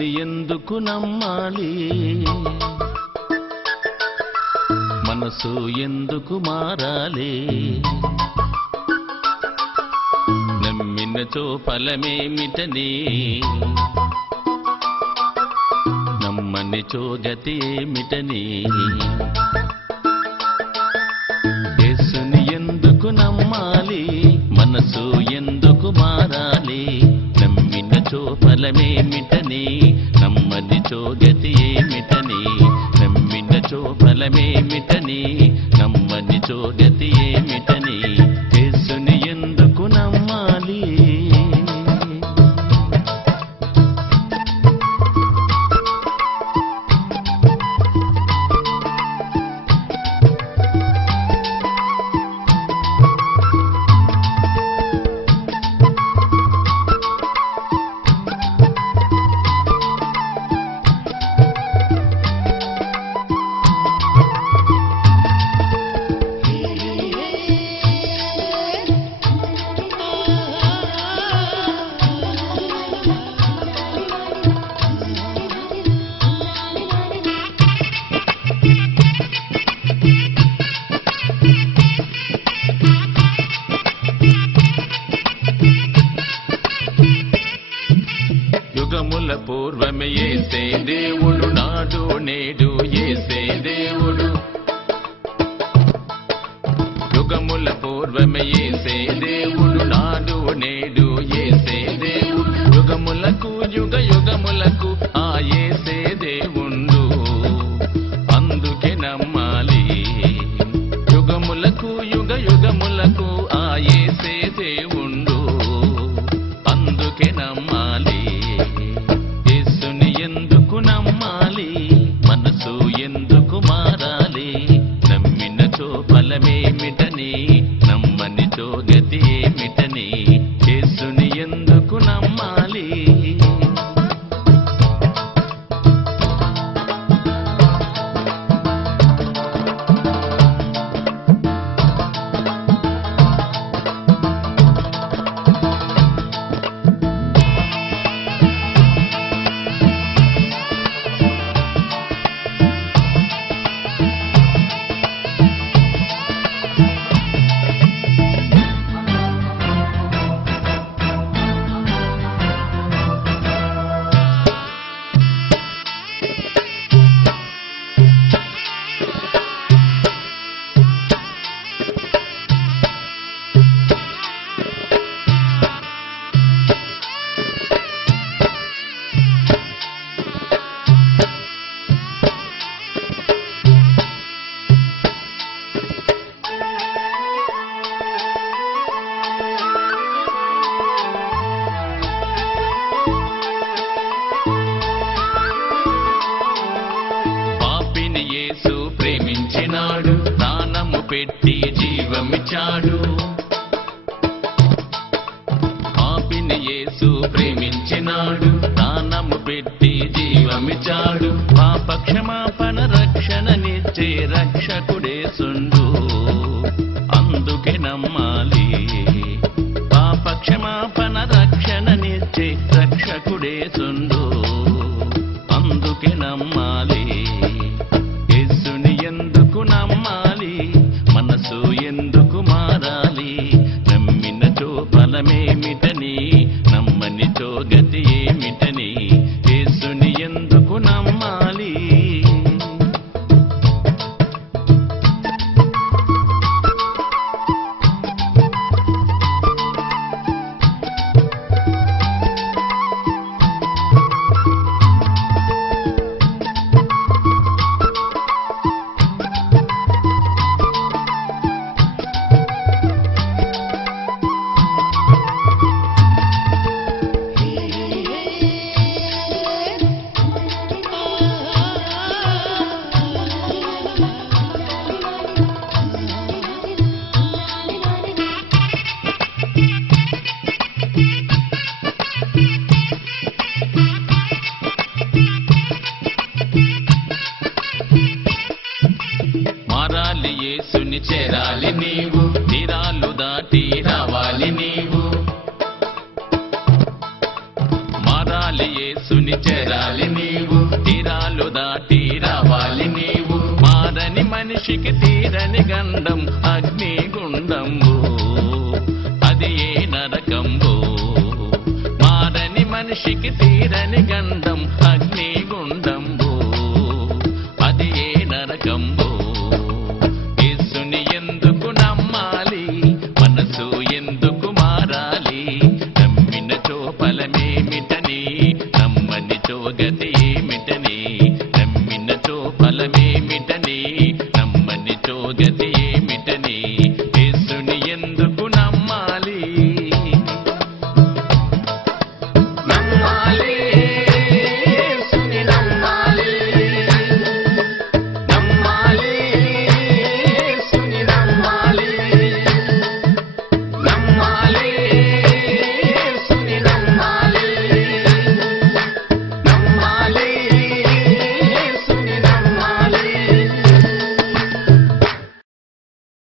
యేసుని ఎందుకు నమ్మాలి, మనసు ఎందుకు మారాలి, నమ్మినచో ఫలమేమిటని, నమ్మనిచో గతి ఏమిటని. యేసుని ఎందుకు నమ్మాలి, మనసు ఎందుకు మారాలి, నమ్మినచో ఫలమేమిటని, నమ్మనిచో గతి ఏమిటని. నమ్మినచో ఫలమేమిటని, నమ్మనిచో గతి ఏమిటని. యేసుని ఎందుకు నమ్మాలి. యుగముల పూర్వమే యేసే దేవుడు, నాడు నేడు యేసే దేవుడు. యుగముల పూర్వమే యేసే దేవుడు, నాడు నేడు యేసే దేవుడు. యుగములకు యుగ యుగములకు ఆ యేసే దేవుండు, అందుకే నమ్మాలి. యుగములకు యుగ యుగములకు ఆ యేసే దేవుండు, అందుకే నమ్మాలి. యేసుని ఎందుకు నమ్మాలి, మనసు ఎందుకు మారాలి, నమ్మినచో ఫలమేమిటని, నమ్మనిచో గతి ఏమిటని. యేసుని ఎందుకు నమ్మాలి. యేసు ప్రేమించినాడు, ప్రాణము పెట్టి జీవమిచ్చాడు. పాపిని యేసు ప్రేమించినాడు, ప్రాణము పెట్టి జీవమిచ్చాడు. పాప క్షమాపణ రక్షణనిచ్చే రక్షకుడేసుండు, అందుకే నమ్మాలి. పాప క్షమాపణ రక్షణనిచ్చే రక్షకుడేసుండు, అందుకే నమ్మాలి. యేసుని ఎందుకు నమ్మాలి, మనసు ఎందుకు మారాలి, నమ్మినచో ఫలమేమిటని, నమ్మనిచో గతి ఏమిటని. యేసుని ఎందుకు నమ్మాలి. గుండం అగ్నిగుండంబు అది ఏ నరకంబు మారని మనిషికి తీరని